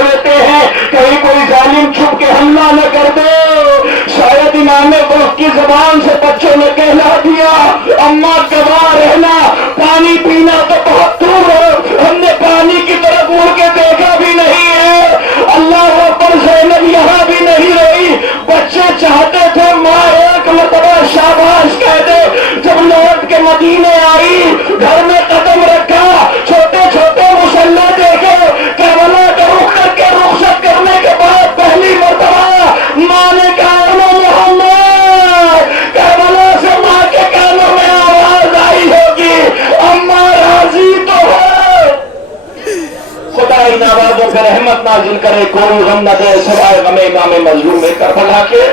ہوتے ہیں کہیں کوئی ظالم چھپ کے حملہ نہ کر دے. شاید امام وقت کی زبان سے بچوں نے کہلا دیا اماں گواہ رہنا پانی پینا تو بہت دور ہے, ہم نے پانی کی طرف مڑ کے دیکھا بھی نہیں ہے. اللہ اکبر, زینب یہاں بھی نہیں رہی. بچے چاہتے تھے ماں ایک مرتبہ شاباش کہہ دے. جب لوٹ کے مدینے آئی, گھر میں قدم رکھا, چھوٹے چھوٹے مسلح دیکھے, کربلا کا رخ کر کے رخصت کرنے کے بعد پہلی مرتبہ ماں نے کہا محمد, کربلا سے ماں کے کانوں میں آواز آئی ہوگی اماں راضی تو ہے. خدا ان آوازوں پہ رحمت نازل کرے, کوئی غم نہ دے سوائے غم امام مظلوم کربلا کے.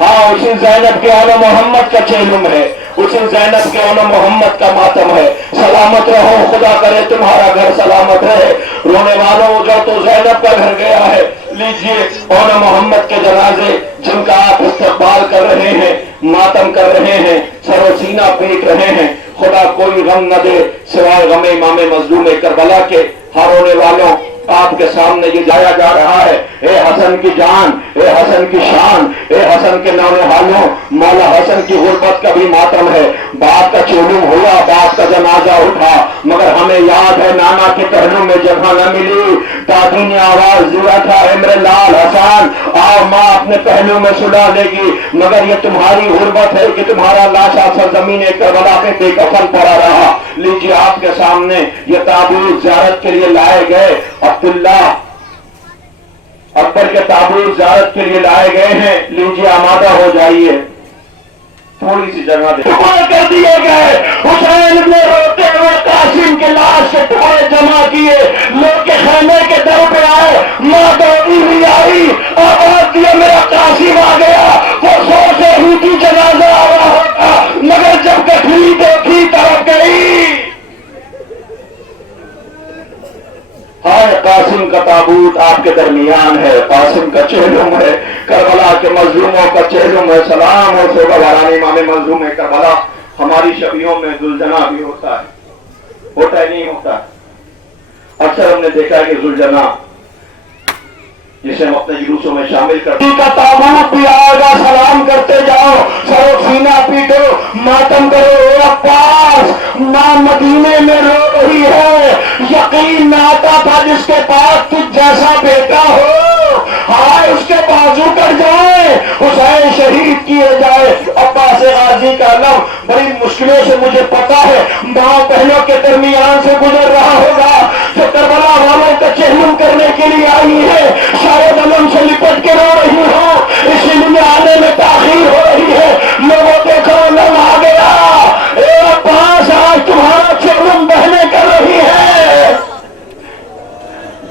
ہاں, اسی زینب کے آل محمد کا چہلم ہے, اسی زینب کے آل محمد کا ماتم ہے. سلامت رہو, خدا کرے تمہارا گھر سلامت رہے. رونے والوں جو تو زینب کا گھر گیا ہے, لیجئے آل محمد کے جنازے جن کا آپ استقبال کر رہے ہیں, ماتم کر رہے ہیں, سر و سینہ پیٹ رہے ہیں, خدا کوئی غم نہ دے سوائے غم امام مظلوم کربلا کے. ہر رونے والوں آپ کے سامنے یہ جایا جا رہا ہے, اے حسن کی جان, اے حسن کی شان, اے حسن کے نونہالوں, مولا حسن کی غربت کا بھی ماتم ہے. باپ کا چولم ہوا, باپ کا جنازہ اٹھا, مگر ہمیں یاد ہے نانا کے پہلو میں جگہ نہ ملی. دادی نے آواز دیا تھا امر لال حسن آؤ, ماں اپنے پہلو میں سلا لے گی, مگر یہ تمہاری غربت ہے کہ تمہارا لاشا سرزمین کربلا پہ بے کفن پڑا رہا. لیجیے آپ کے سامنے یہ تابوت زیارت کے لیے لائے گئے. عبداللہ اکبر کے تابوت زیارت کے لیے لائے گئے ہیں. لیجیے آمادہ ہو جائیے, تھوڑی سی جگہ دے. ٹکڑے کر دیے گئے. حسین نے روتے ہوئے قاسم کے لاش کے ٹکڑے جمع کیے, لوگ کے خیمے کے در پہ آئے, ماں دوڑی ہوئی آئی, آواز دیا میرا قاسم آ گیا. وہ سوچے ہی کی جنازہ آ رہا ہوگا, مگر جب گٹھلی دیکھی طرف گئی. ہائے, قاسم کا تابوت آپ کے درمیان ہے, قاسم کا چہلم ہے, کربلا کے مظلوموں کا چہلم ہے. سلام اور سوگا وارانی امام مظلوم کربلا. ہماری شبیوں میں ذوالجناح بھی ہوتا ہے, ہوتا ہی نہیں ہوتا. اکثر ہم نے دیکھا ہے کہ ذوالجناح جسے ہم اپنے جلوسوں میں شامل کرتے ہیں کا تابوت بھی آئے گا, سلام کرتے جاؤ, سر و سینہ پیٹو, ماتم کرو. اے عباس, ماں مدینے میں رو رہی ہے, یقین نہ آتا تھا جس کے پاس تجھ جیسا بیٹا ہو, ہائے اس کے بازو کٹ جائے, حسین شہید کیے جائے. عباس غازی کا علم بڑی مشکلوں سے مجھے پتا ہے ماں بہنوں کے درمیان سے گزر رہا ہوگا, جو کربلا والوں کا چہلم کرنے کے لیے آئی ہے. شاید علم سے لپٹ کے رو رہی ہو, اسی لیے آنے میں تاخیر ہو رہی ہے. لوگوں دیکھو علم آ گیا. اے عباس, آج تمہارا چہلم بہنیں کر رہی ہے.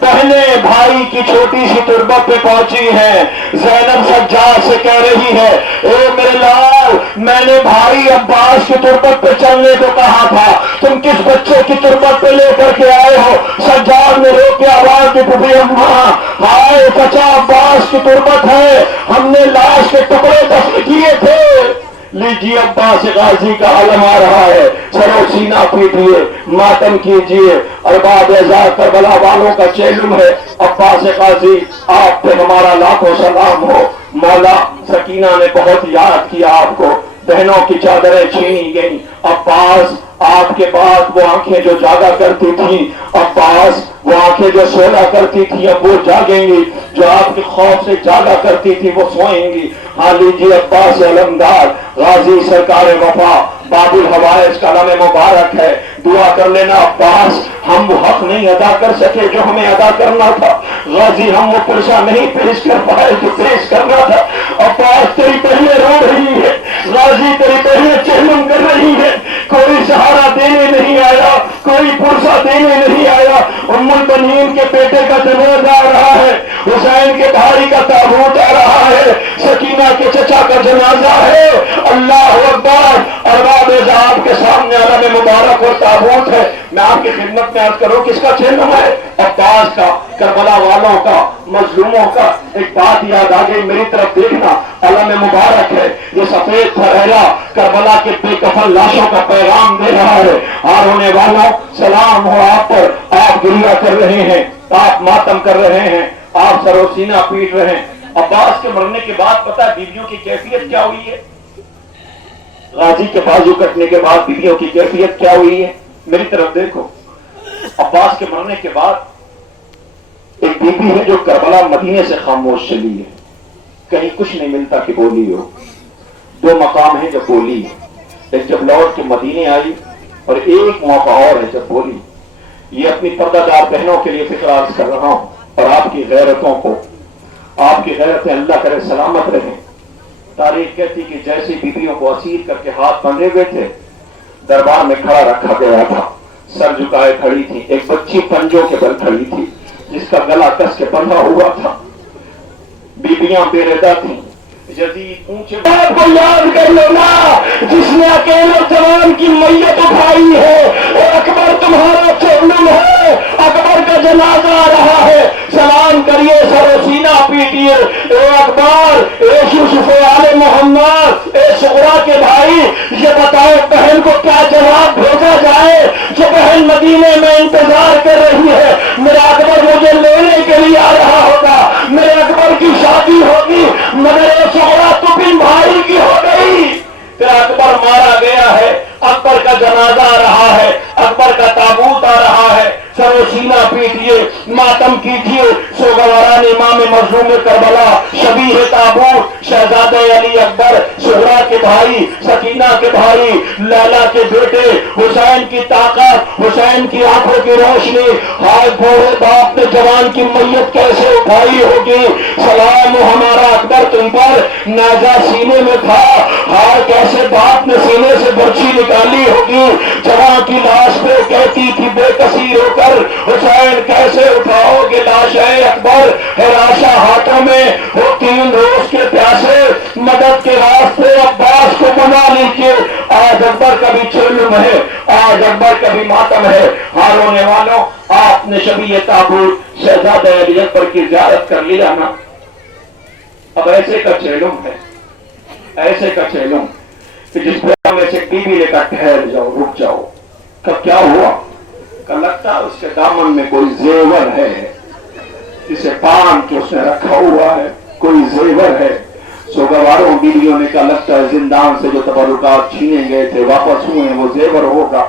بہنیں بھائی کی چھوٹی سی تربت پہ پہنچی ہیں. زینب سجاد سے کہہ رہی ہے, اے میرے لال, میں نے بھائی عباس کی تربت پہ چلنے کو کہا تھا, تم کس بچے کی تربت پہ لے کر کے آئے ہو؟ سجاد نے رو کے آواز دی, پھوپھی اماں, ہائے چچا عباس کی تربت ہے, ہم نے لاش کے ٹکڑے دفن کیے تھے. لیجیے عباس غازی کا علم آ رہا ہے, سر و سینہ پیٹیے, ماتم کیجیے. ارباب اعزاز کربلا والوں کا چہلم ہے عباس غازی, آپ پہ ہمارا لاکھوں سلام ہو. مولا سکینہ نے بہت یاد کیا آپ کو, بہنوں کی چادریں چھینی گئیں. عباس, آپ کے بعد وہ آنکھیں جو جاگا کرتی تھیں, عباس وہ آنکھیں جو سونا کرتی تھی اب وہ جاگیں گی, جو آپ کے خوف سے جاگا کرتی تھی وہ سوئیں گی. ہاں لیجیے عباس علمدار غازی سرکار وفا باب الحوائج کا علم مبارک ہے, دعا کر لینا. عباس, ہم وہ حق نہیں ادا کر سکے جو ہمیں ادا کرنا تھا. غازی, ہم وہ پرسہ نہیں پیش کر پائے جو پیش کرنا تھا. عباس, تیری بہنیں رو رہی ہے, غازی تیری بہنیں چہلم کر رہی ہے, کوئی سہارا دینے نہیں آیا, کوئی پرسہ دینے نہیں آیا. ام البنین کے بیٹے کا جنازہ آ رہا ہے, حسین کے بھائی کا تابوت آ رہا ہے, سکینہ کے چچا کا جنازہ ہے. اللہ اکبر. ارباب اعزاز کے سامنے علم مبارک اور تابوت ہے. میں آپ کی خدمت میں عرض کروں کس کا چہلم ہے؟ عباس کا, کربلا والوں کا, مظلوموں کا. ایک بات یاد آ گئی, میری طرف دیکھنا, علم مبارک ہے, یہ سفید پھریلا کربلا کے بے کفن لاشوں کا پیغام دے رہا ہے. اور ہونے والوں سلام ہو آپ پر, آپ گریہ کر رہے ہیں, آپ ماتم کر رہے ہیں. آپ سر و سینہ پیٹ رہے ہیں. عباس کے مرنے کے بعد پتہ ہے بیویوں کی کیفیت کیا ہوئی ہے؟ غازی کے بازو کٹنے کے بعد بیویوں کی کیفیت کیا ہوئی ہے؟ میری طرف دیکھو. عباس کے مرنے کے بعد ایک بیوی ہے جو کربلا مدینے سے خاموش چلی ہے. کہیں کچھ نہیں ملتا کہ بولی ہو. 2 مقام ہیں جب بولی ہے. ایک جب لوٹ کے مدینے آئی اور ایک موقع اور ہے جب بولی. یہ اپنی پردہ دار بہنوں کے لیے فکر عرض کر رہا ہوں اور آپ کی غیرتوں کو. آپ کی غیرتیں اللہ کرے سلامت رہیں. تاریخ کہتی کہ جیسے بیویوں کو اسیر کر کے ہاتھ بندھے ہوئے تھے دربار میں کھڑا رکھا گیا تھا. سر جھکائے کھڑی تھی. ایک بچی پنجوں کے بل کھڑی تھی جس کا گلا کس کے بندھا ہوا تھا. بیویاں بے ردا تھیں. یزید اونچے بات کو یاد کر لو نا جس نے اکیلے جوان کی میت اٹھائی ہے. اور اکبر تمہارا چولم ہے. اکبر کا جنازہ آ رہا ہے. سلام کریے سر و سینہ پیٹیے. اے اکبر, اے یوسف آل محمد, اے صغرا کے بھائی, یہ بتاؤ بہن کو کیا جواب بھیجا جائے جو بہن مدینے میں انتظار کر رہی ہے. میرا اکبر مجھے لینے کے لیے آ رہا ہوگا. میرے اکبر کی شادی ہوگی مگر صغرا تو بن بھائی کی ہو گئی. پھر اکبر مارا گیا ہے. اکبر کا جنازہ آ رہا ہے. اکبر کا تابوت آ رہا ہے. سر و سینہ پیٹیے, ماتم کیجیے. سوگواران امام مظلوم کربلا, شبیہ تابوت, شہزادہ علی اکبر, صغرا کے بھائی, سکینہ کے بھائی, لیلا کے بیٹے, حسین کی طاقت, حسین کی آنکھوں کی روشنی. ہائے بوڑھے باپ نے جوان کی میت کیسے اٹھائی ہوگی. سلام ہو ہمارا اکبر تم پر, نیزہ سینے میں تھا. ہائے کیسے باپ نے سینے سے برچھی نکالی ہوگی. جوان کی لاش پہ کہتی تھی بے کثیر ہو کر, حسین کیسے اٹھاؤ گے لاش اے اکبر. ہراشا ہاتھوں میں ہو 3 روز کے پیاسے, مدد کے راستے عباس کو منا لیجیے. آج اکبر کا بھی چلم ہے, آج اکبر کا بھی ماتم ہے. ہاں رونے والوں, آپ نے شبیہ تابوت شہزادہ علی اکبر کی زیارت کر لیا نا. اب ایسے کا چیلم ہے, ایسے کا چیلم کہ جس پہ میں سے بیوی نے کہا ٹھہر جاؤ, رک جاؤ. کب کیا ہوا؟ کہ لگتا ہے اس کے دامن میں کوئی زیور ہے جسے پان کے اس نے رکھا ہوا ہے, کوئی زیور ہے. سوگواروں بیویوں نے کہا لگتا ہے زندان سے جو تبرکات چھینے گئے تھے واپس ہوئے ہیں, وہ زیور ہوگا.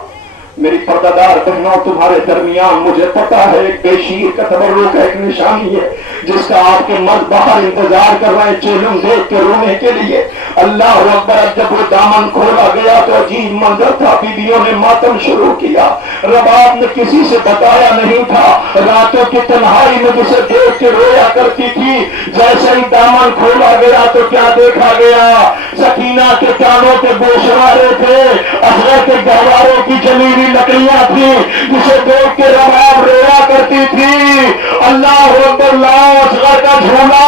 میری پردہ دار بہنوں تمہارے درمیان مجھے پتا ہے ایک بے شیر کا تبرک ایک نشانی ہے جس کا آپ کے مرد باہر انتظار کر رہے ہیں چیلم دیکھ کے رونے کے لیے. اللہ اکبر. جب وہ دامن کھولا گیا تو عجیب منظر تھا. بیویوں نے ماتم شروع کیا. رباب نے کسی سے بتایا نہیں تھا. راتوں کی تنہائی میں جسے دیکھ کے رویا کرتی تھی. جیسے ہی دامن کھولا گیا تو کیا دیکھا گیا؟ سکینہ کے کانوں کے گوشوارے تھے, اصغر کے گہواروں کی جلی ہوئی لکڑیاں تھی جسے دیکھ کے رباب رویا کرتی تھی. اللہ اکبر. اصغر کا جھولا,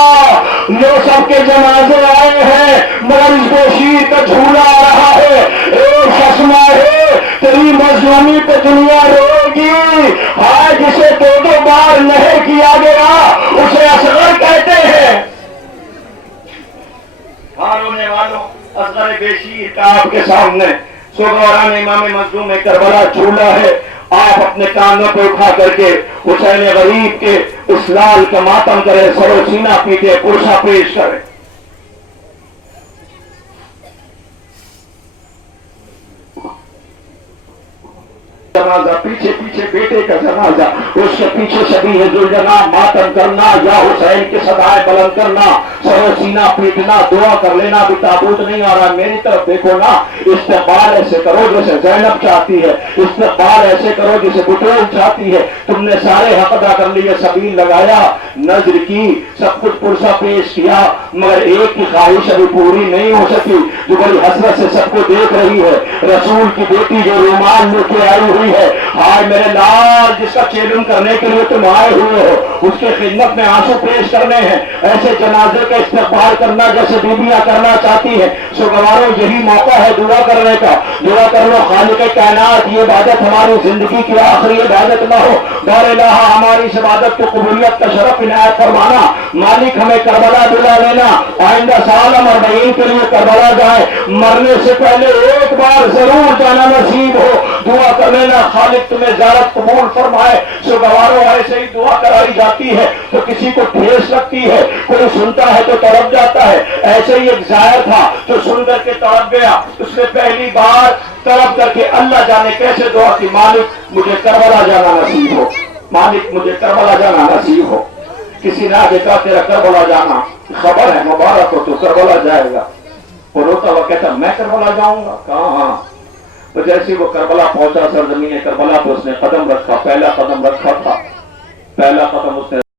یہ سب کے جنازے آئے ہیں مگر اس بشیر کا جھولا آ رہا ہے. ایک ششما ہے تیری مظلومی پہ دنیا روئے گی. ہائے جسے 2 بار نہیں کیا گیا اسے اصغر کہتے ہیں. ہاں رونے والوں, اصغر بشیر کا آپ کے سامنے سوگواران امام مظلوم کربلا جھولا ہے. آپ اپنے کانوں پہ اٹھا کر کے حسین غریب کے اس لال کا ماتم کرے, سر و سینہ پیٹے, پرسا پیش کرے. جنازہ, پیچھے پیچھے بیٹے کا جنازہ, اس کے پیچھے شبیہ ذوالجناح ماتم کرنا, یا حسین کے صدائے بلند کرنا, سر و سینہ پیٹنا, دعا کر لینا. بھی تابوت نہیں آ رہا, میری طرف دیکھو نا. استقبال ایسے کرو جیسے زینب چاہتی ہے, استقبال ایسے کرو جیسے بطول چاہتی ہے. تم نے سارے حق ادا کر لیے, سبیل لگایا, نظر کی, سب کچھ پرسا پیش کیا, مگر ایک کی خواہش ابھی پوری نہیں ہو سکی جو بڑی حسرت سے سب کو دیکھ رہی ہے. رسول کی بیٹی جو رومال لے کے آئی ہوئی ہے. ہائے میرے لال, جس کا چیلم کرنے کے لیے تم آئے ہوئے ہو, اس کے خدمت میں آنسو پیش کرنے ہیں. ایسے جنازے کا استقبال کرنا جیسے بیویاں کرنا چاہتی ہیں. سوگواروں یہی موقع ہے دعا کرنے کا. دعا کر لو خالق کائنات, یہ عبادت ہماری زندگی کی آخری عبادت نہ ہو. بار الہ ہماری اس عبادت کو قبولیت کا شرف عنایت فرمانا. مالک ہمیں کربلا دلا لینا. آئندہ سال ہم 40 کے لیے کربلا جائے, مرنے سے پہلے ایک بار ضرور جانا نصیب ہو. دعا کر لینا خالق مالک تمہیں زیارت قبول فرمائے. سو گواروں ایسے ہی دعا کرائی جاتی ہے تو کسی کو ٹھیس لگتی ہے, کوئی سنتا ہے تو تڑپ جاتا ہے. ایسے ہی ایک زائر تھا جو سن کر کے تڑپ گیا. اس نے پہلی بار تڑپ کر کے اللہ جانے کیسے دعا کی, مالک مجھے کربلا جانا نصیب ہو, مالک مجھے کربلا جانا نصیب ہو. کسی نے آگے کہا تیرا کربلا جانا خبر ہے, مبارک ہو, تو کربلا جائے گا. وہ روتا ہوا کہتا میں کربلا جاؤں گا, کہاں ہاں. تو جیسے وہ کربلا پہنچا, سرزمین کربلا پہ اس نے قدم رکھا, پہلا قدم رکھا تھا, پہلا قدم اس نے